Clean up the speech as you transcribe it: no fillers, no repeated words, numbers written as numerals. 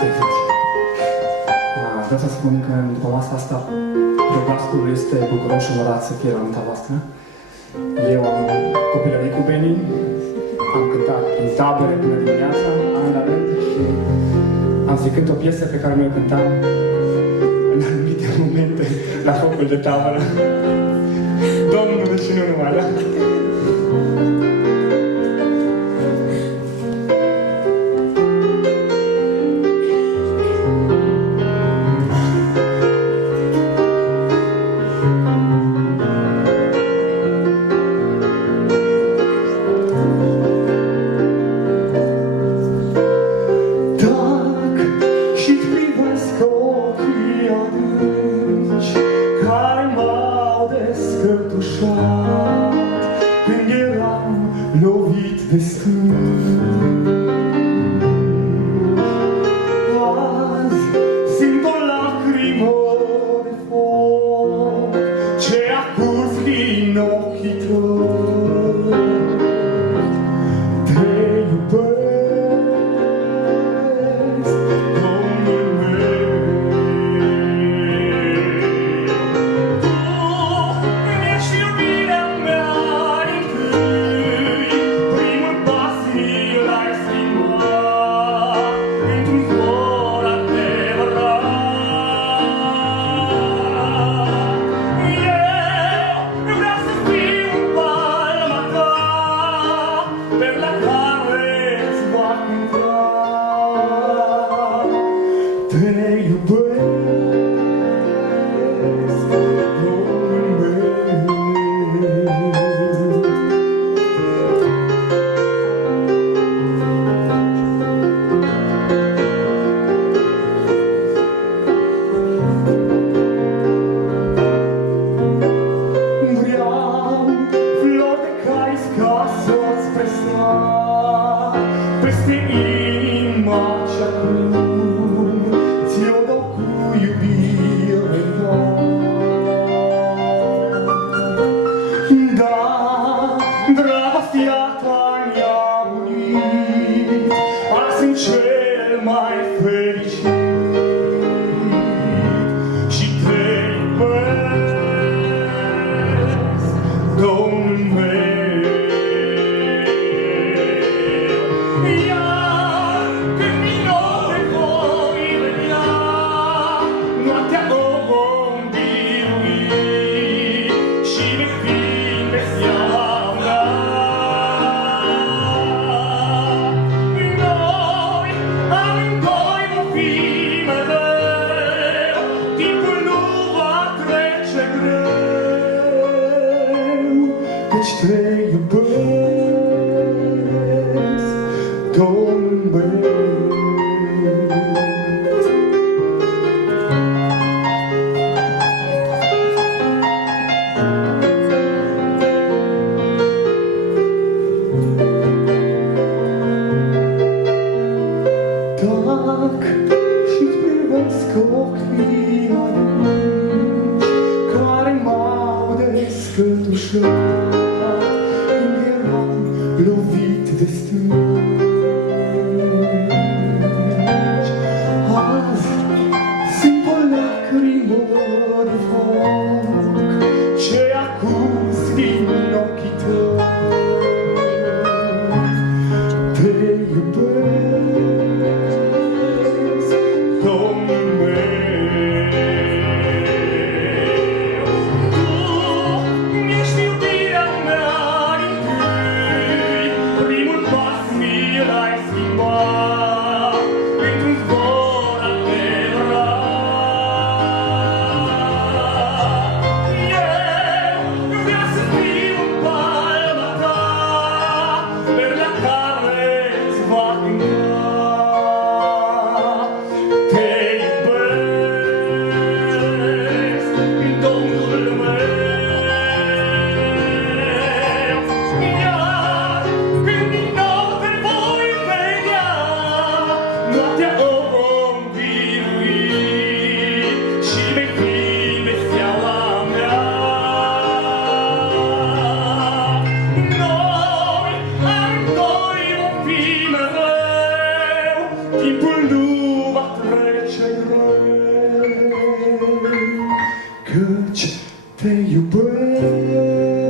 vieți. Vreau să spun că după masa asta Preoblascul este bucuros și onorat să fie la nunta voastră. Eu am copilărit cu Beni, am cântat în tabere până dimineața, an la rând, și am fi cânt o piesă pe care noi cântam în anumite momente la focul de tabără. Domnul și nu numai, da? Când eram lovit de scânt, azi simt o lacrimă de foc ce a curs din ochii tăi. Te iubesc, Domnul meu. Tu ești iubirea mea din tâi, primul pas mi-l ai schimbat într-un zbor adevărat. Eu vreau să fiu în palma ta, pe la care-ți va cânta. Te iubesc, Domnul meu. Vreau flori de cais ca să-ți presar peste inima ce-acum ți-o dau cu iubire mea. Da, dragostea ta ne-a unit, azi sunt cel mai fericit și te iubesc, Domnul meu. Iar când din nou te voi vedea, noaptea o vom birui și vei fi vestea mea. Noi amândoi vom fi mereu, timpul nu va trece greu, căci te iubesc, Domnul meu. Tac și-ți privesc ochii adânci, care m-au descătușat când eram lovit de stânci. Azi simt o lacrimă de foc ce a curs din ochii tăi. Te iubesc, Domnul meu. Tu ești iubirea mea din tâi, primul pas mi-l ai schimbat într-un zbor adevărat. Eu vreau să fiu în palma ta, pe la care-ți va cânta. timpul nu va trece greu, căci te iubesc.